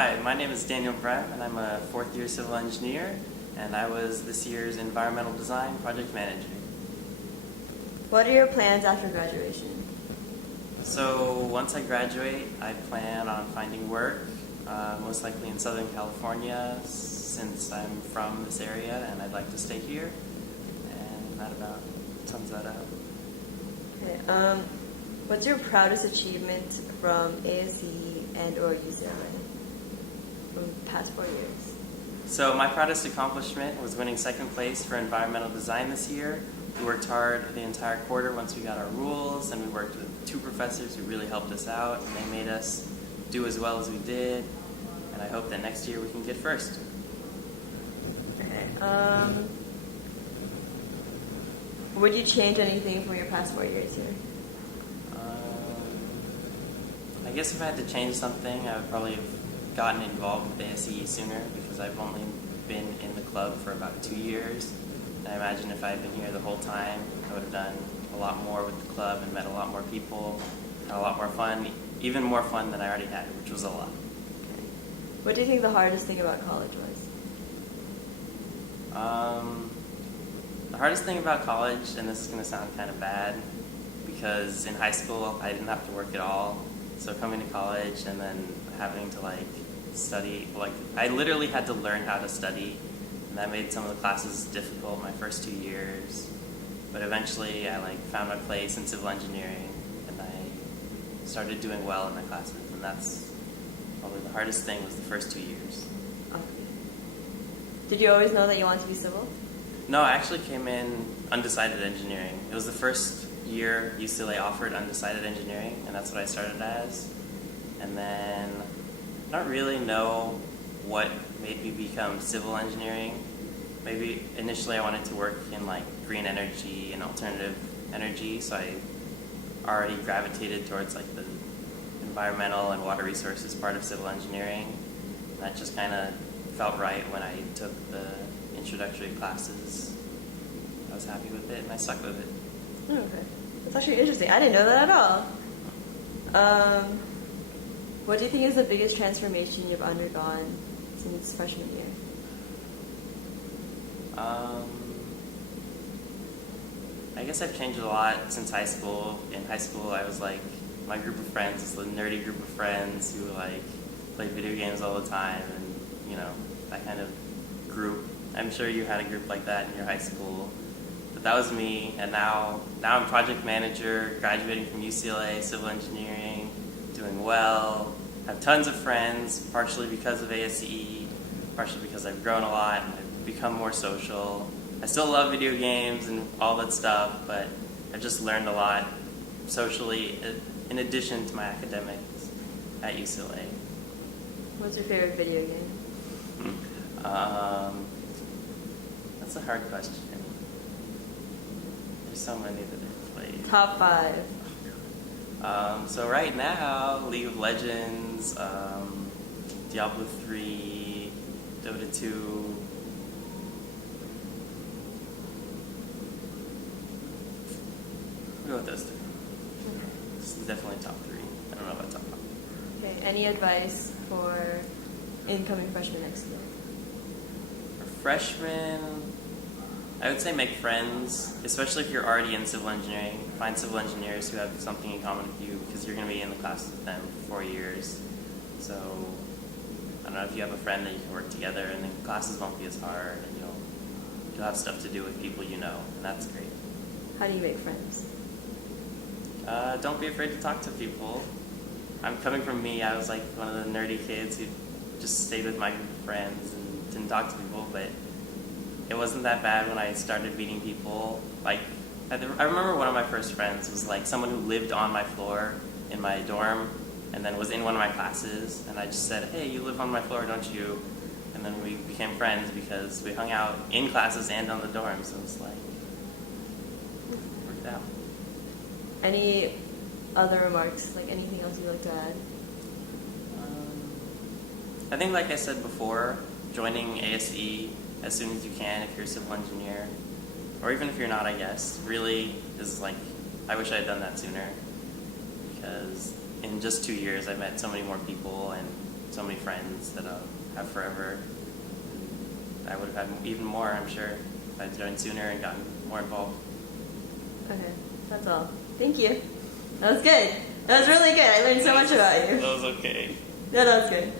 Hi, my name is Daniel Brehm, and I'm a fourth-year civil engineer, and I was this year's environmental design project manager. What are your plans after graduation? So once I graduate, I plan on finding work, most likely in Southern California, since I'm from this area and I'd like to stay here, and that about sums that up. Okay, what's your proudest achievement from ASCE and or UCLA from the past 4 years? So my proudest accomplishment was winning second place for environmental design this year. We worked hard the entire quarter once we got our rules, and we worked with two professors who really helped us out, and they made us do as well as we did, and I hope that next year we can get first. Okay. Would you change anything from your past 4 years here? I guess if I had to change something, I would probably have gotten involved with ASCE sooner, because I've only been in the club for about 2 years. And I imagine if I had been here the whole time, I would have done a lot more with the club and met a lot more people, had a lot more fun, even more fun than I already had, which was a lot. Okay. What do you think the hardest thing about college was? The hardest thing about college, and this is going to sound kind of bad, because in high school I didn't have to work at all. So coming to college and then having to study, I literally had to learn how to study, and that made some of the classes difficult my first 2 years. But eventually I found my place in civil engineering, and I started doing well in my classes, and that's probably the hardest thing, was the first 2 years. Okay. Did you always know that you wanted to be civil? No, I actually came in undecided engineering. It was the first year UCLA offered undecided engineering, and that's what I started as. And then I don't really know what made me become civil engineering. Maybe initially I wanted to work in green energy and alternative energy, so I already gravitated towards the environmental and water resources part of civil engineering. And that just kind of felt right when I took the introductory classes. I was happy with it, and I stuck with it. Okay. That's actually interesting. I didn't know that at all. What do you think is the biggest transformation you've undergone since freshman year? I guess I've changed a lot since high school. In high school, I was my group of friends was the nerdy group of friends who played video games all the time, and that kind of group. I'm sure you had a group like that in your high school. But that was me, and now I'm project manager, graduating from UCLA, civil engineering, doing well, have tons of friends, partially because of ASCE, partially because I've grown a lot and I've become more social. I still love video games and all that stuff, but I've just learned a lot socially in addition to my academics at UCLA. What's your favorite video game? That's a hard question. There's so many that I've played. Top 5. So right now, League of Legends, Diablo 3, Dota 2. We'll go with those 3. This is definitely top 3. I don't know about top 5. Okay. Any advice for incoming freshmen next year? For freshmen, I would say make friends, especially if you're already in civil engineering. Find civil engineers who have something in common with you, because you're going to be in the class with them for 4 years. So, I don't know, if you have a friend that you can work together, and then classes won't be as hard, and you'll have stuff to do with people you know, and that's great. How do you make friends? Don't be afraid to talk to people. Coming from me, I was one of the nerdy kids who just stayed with my group of friends and didn't talk to people, but it wasn't that bad when I started meeting people. I remember one of my first friends was someone who lived on my floor in my dorm, and then was in one of my classes, and I just said, "Hey, you live on my floor, don't you?" And then we became friends because we hung out in classes and on the dorm, so it's worked out. Any other remarks, anything else you'd like to add? I think, like I said before, joining ASCE as soon as you can if you're a civil engineer, or even if you're not, I guess, really is I wish I had done that sooner, because in just 2 years I've met so many more people, and so many friends that I'll have forever. I would have had even more, I'm sure, if I'd joined sooner and gotten more involved. Okay, that's all. Thank you. That was good. That was really good. I learned so much about you. That was okay. No, that was good.